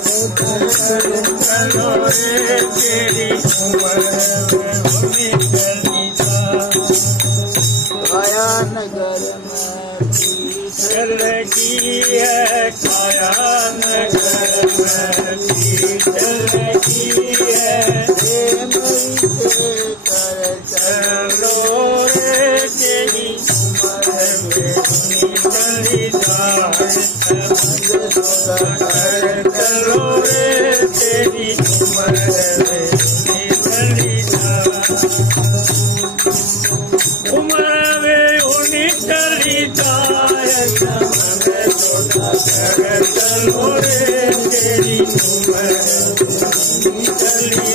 चलो रे तेरी उम्र होनी चली आया नगर में चल की है छाया नगर में चल की है चलो रे तेरी उम्र होनी चली चलो रे तेरी उम्र होनी चली जाए चलो रे तेरी उम्र चली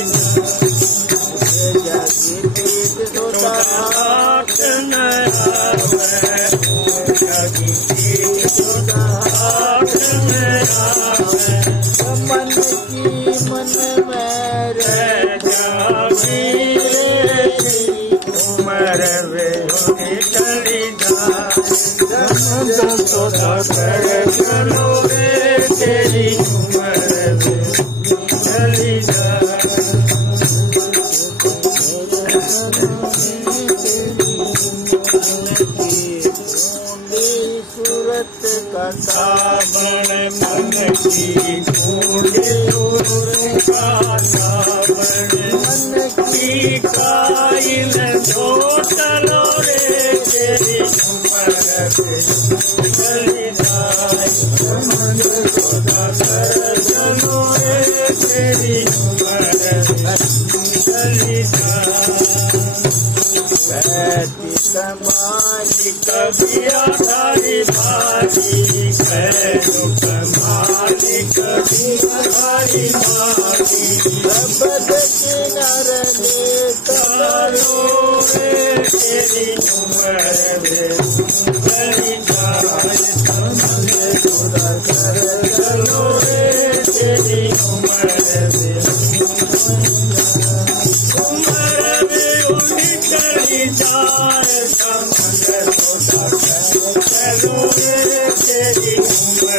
मन की मन में रह जागी उम्र वे होनी चली जाए चलो रे तेरी उम्र वे चली जाए सूरत का सावन मन की का सावन मन की कायल दो चलो रे तेरी उम्र चली जाए चलो रे तेरी उम्र चली जाए कमाली कभी आधारी भारी कमाली कभी आधारी भारी शब्द किनारे चलो रे तेरी उम्र चली जाए चलो रे तेरी उम्र चली जाए चलो रे तेरी उम्र